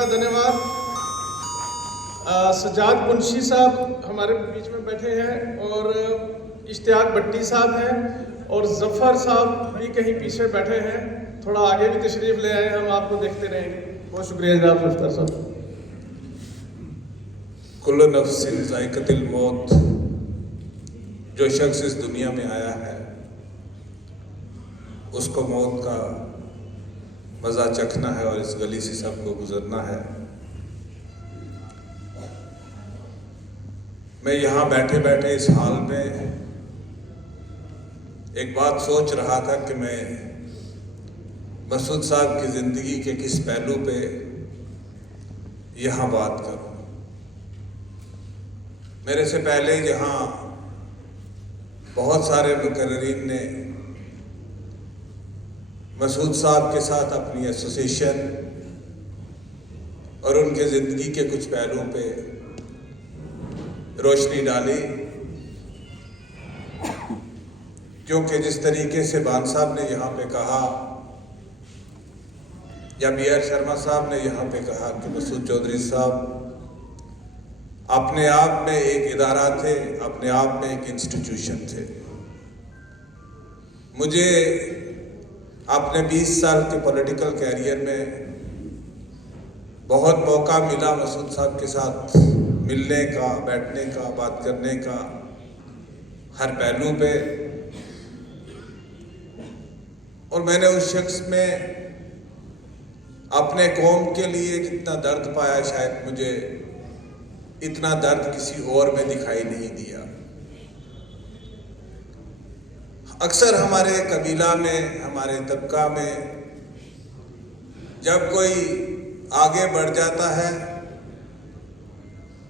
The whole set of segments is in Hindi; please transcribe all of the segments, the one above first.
का धन्यवाद। सजाद मुंशी साहब हमारे बीच में बैठे हैं और इश्तियाक भट्टी साहब हैं और जफ़र साहब भी कहीं पीछे बैठे हैं। थोड़ा आगे भी तशरीफ ले आए, हम आपको देखते रहेंगे। बहुत शुक्रिया जनाब मुफ्तार साहब। कुल्लु नफ्सिन ज़ाइक़तुल मौत, जो शख्स इस दुनिया में आया है उसको मौत का मज़ा चखना है और इस गली से सबको गुजरना है। मैं यहाँ बैठे बैठे इस हाल में एक बात सोच रहा था कि मैं मसूद साहब की ज़िंदगी के किस पहलू पे यहाँ बात करूँ। मेरे से पहले यहाँ बहुत सारे मुकर्रिरीन ने मसूद साहब के साथ अपनी एसोसिएशन और उनके ज़िंदगी के कुछ पहलुओं पे रोशनी डाली, क्योंकि जिस तरीके से बान साहब ने यहाँ पे कहा या बी आर शर्मा साहब ने यहाँ पे कहा कि मसूद चौधरी साहब अपने आप में एक इदारा थे, अपने आप में एक इंस्टीट्यूशन थे। मुझे अपने 20 साल के पॉलिटिकल कैरियर में बहुत मौका मिला मसूद साहब के साथ मिलने का, बैठने का, बात करने का, हर पहलू पे। और मैंने उस शख्स में अपने कौम के लिए जितना दर्द पाया, शायद मुझे इतना दर्द किसी और में दिखाई नहीं दिया। अक्सर हमारे कबीला में, हमारे तबका में जब कोई आगे बढ़ जाता है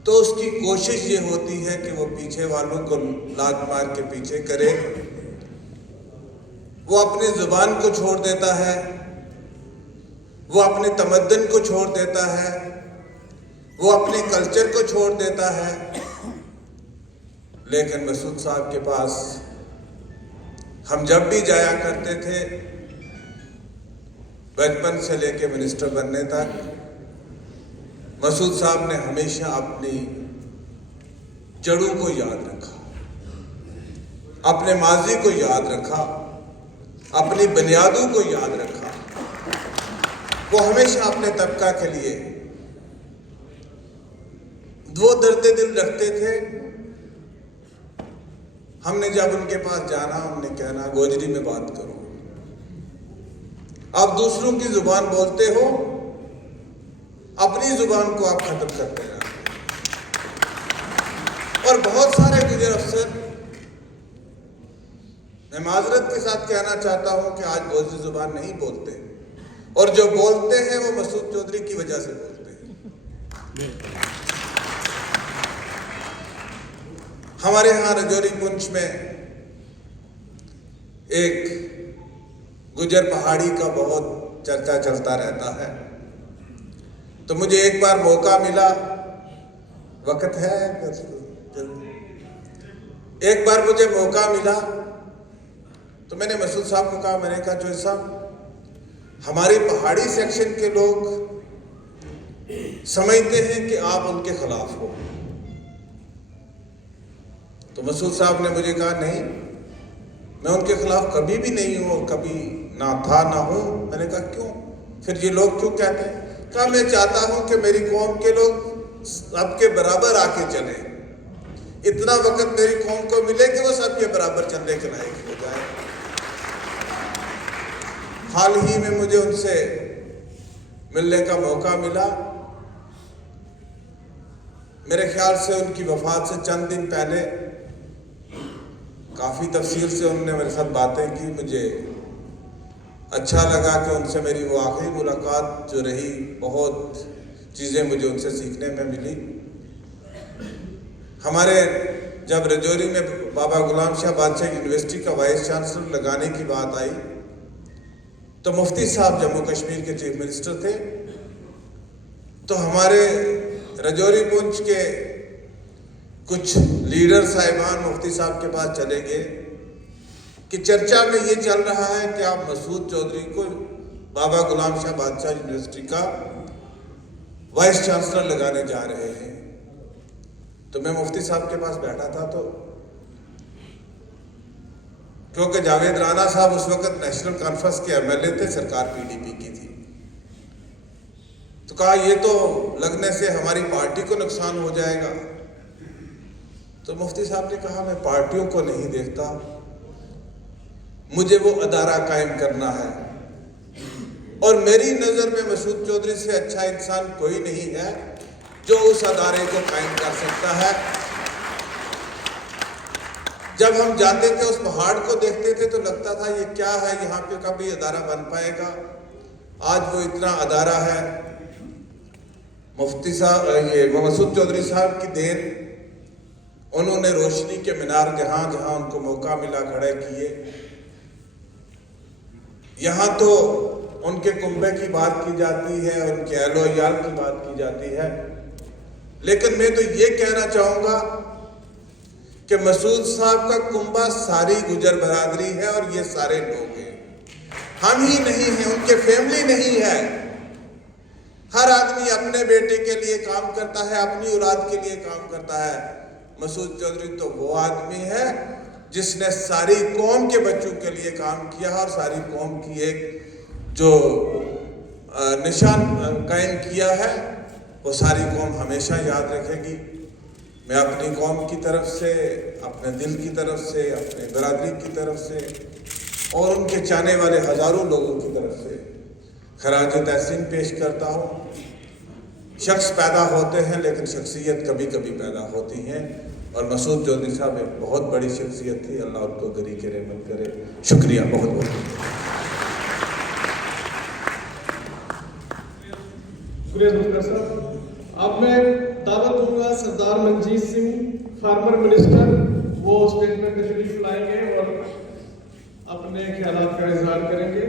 तो उसकी कोशिश ये होती है कि वो पीछे वालों को लात मार के पीछे करे। वो अपनी जुबान को छोड़ देता है, वो अपने तमद्दन को छोड़ देता है, वो अपने कल्चर को छोड़ देता है। लेकिन मसूद साहब के पास हम जब भी जाया करते थे, बचपन से लेके मिनिस्टर बनने तक, मसूद साहब ने हमेशा अपनी जड़ों को याद रखा, अपने माजी को याद रखा, अपनी बुनियादों को याद रखा। वो हमेशा अपने तबका के लिए वो दर्द दिल रखते थे। हमने जब उनके पास जाना, उनने कहना गोजरी में बात करो। आप दूसरों की जुबान बोलते हो, अपनी जुबान को आप खत्म करते हैं। और बहुत सारे गुजर अफसर, मैं माजरत के साथ कहना चाहता हूं कि आज गोजरी जुबान नहीं बोलते, और जो बोलते हैं वो मसूद चौधरी की वजह से बोलते हैं। हमारे यहाँ रजौरी पुंछ में एक गुजर पहाड़ी का बहुत चर्चा चलता रहता है। तो मुझे एक बार मौका मिला, वक्त है, एक बार मुझे मौका मिला तो मैंने मसूद साहब को कहा, मैंने कहा जो साहब, हमारे पहाड़ी सेक्शन के लोग समझते हैं कि आप उनके खिलाफ हो। तो मसूद साहब ने मुझे कहा नहीं, मैं उनके खिलाफ कभी भी नहीं हूं और कभी ना था ना हूं। मैंने कहा क्यों, फिर ये लोग क्यों कहते हैं? कहा मैं चाहता हूं कि मेरी कौम के लोग सबके बराबर आके चले। इतना वक्त मेरी कौम को मिले कि वो सबके बराबर चलने के लायक हो जाए। हाल ही में मुझे उनसे मिलने का मौका मिला। मेरे ख्याल से उनकी वफात से चंद दिन पहले काफ़ी तफसील से उन्होंने मेरे साथ बातें की। मुझे अच्छा लगा कि उनसे मेरी वो आखिरी मुलाकात जो रही, बहुत चीज़ें मुझे उनसे सीखने में मिली। हमारे जब रजौरी में बाबा गुलाम शाह बादशाह यूनिवर्सिटी का वाइस चांसलर लगाने की बात आई तो मुफ्ती साहब जम्मू कश्मीर के चीफ मिनिस्टर थे। तो हमारे रजौरी पुंछ के कुछ लीडर साहिबान मुफ्ती साहब के पास चले गए कि चर्चा में ये चल रहा है कि आप मसूद चौधरी को बाबा गुलाम शाह बादशाह यूनिवर्सिटी का वाइस चांसलर लगाने जा रहे हैं। तो मैं मुफ्ती साहब के पास बैठा था, तो क्योंकि जावेद राना साहब उस वक्त नेशनल कॉन्फ्रेंस के एमएलए थे, सरकार पीडीपी की थी, तो कहा ये तो लगने से हमारी पार्टी को नुकसान हो जाएगा। तो मुफ्ती साहब ने कहा मैं पार्टियों को नहीं देखता, मुझे वो अदारा कायम करना है, और मेरी नजर में मसूद चौधरी से अच्छा इंसान कोई नहीं है जो उस अदारे को कायम कर सकता है। जब हम जाते थे उस पहाड़ को देखते थे तो लगता था ये क्या है, यहाँ पे कभी अदारा बन पाएगा। आज वो इतना अदारा है। मुफ्ती साहब, ये मसूद चौधरी साहब की देन, उन्होंने रोशनी के मीनार जहां जहां उनको मौका मिला खड़े किए। यहां तो उनके कुंबे की बात की जाती है, उनके अहलो अयाल की बात की जाती है, लेकिन मैं तो ये कहना चाहूंगा कि मसूद साहब का कुंबा सारी गुजर बरादरी है और ये सारे लोग हैं, हम ही नहीं हैं, उनके फैमिली नहीं है। हर आदमी अपने बेटे के लिए काम करता है, अपनी औलाद के लिए काम करता है। मसूद चौधरी तो वो आदमी है जिसने सारी कौम के बच्चों के लिए काम किया और सारी कौम की एक जो निशान कायम किया है वो सारी कौम हमेशा याद रखेगी। मैं अपनी कौम की तरफ से, अपने दिल की तरफ से, अपने बरादरी की तरफ से और उनके चाहने वाले हजारों लोगों की तरफ से खराज तहसीन पेश करता हूँ। शख्स पैदा होते हैं लेकिन शख्सियत कभी कभी पैदा होती हैं, और मसूद चौधरी साहब एक बहुत बड़ी शख्सियत थी। अल्लाह उनको गरी के रहमत करे। शुक्रिया, बहुत बहुत शुक्रिया जुल्फिकार साहब। अब मैं दावत दूंगा सरदार मंजीत सिंह, फार्मर मिनिस्टर, वो स्टेज में तशरीफ लाएंगे और अपने ख्यालात का इजहार करेंगे।